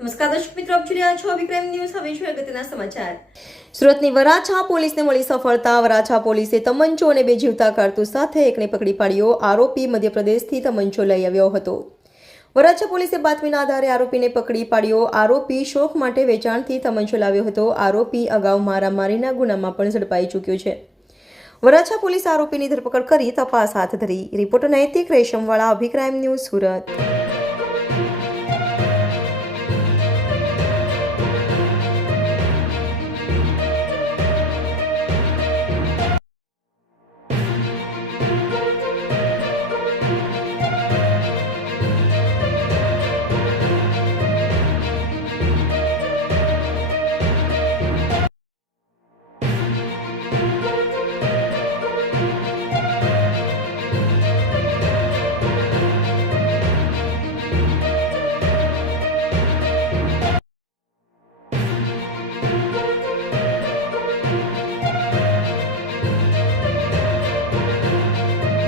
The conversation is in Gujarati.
નમસ્કાર દર્શક મિત્રો, આપ જોઈ રહ્યા છો વિક્રમ ન્યૂઝ. હવે જોઈએ અગત્યના સમાચાર. સુરતની વરાછા પોલીસને મળી સફળતા. વરાછા પોલીસે તમંચો અને બે જીવતા કારતૂસ સાથે એકને પકડી પાડ્યો. આરોપી મધ્યપ્રદેશથી તમંચો લઈ આવ્યો હતો. વરાછા પોલીસે બાતમીના આધારે આરોપીને પકડી પાડ્યો. આરોપી શોખ માટે વેચાણથી તમંચો લાવ્યો હતો. આરોપી અગાઉ મારામારીના ગુનામાં પણ ઝડપાઈ ચૂક્યો છે. વરાછા પોલીસ આરોપીની ધરપકડ કરી તપાસ હાથ ધરી. રિપોર્ટર નૈતિક રેશમવાળા, અભિક્રાઇમ ન્યૂઝ, સુરત.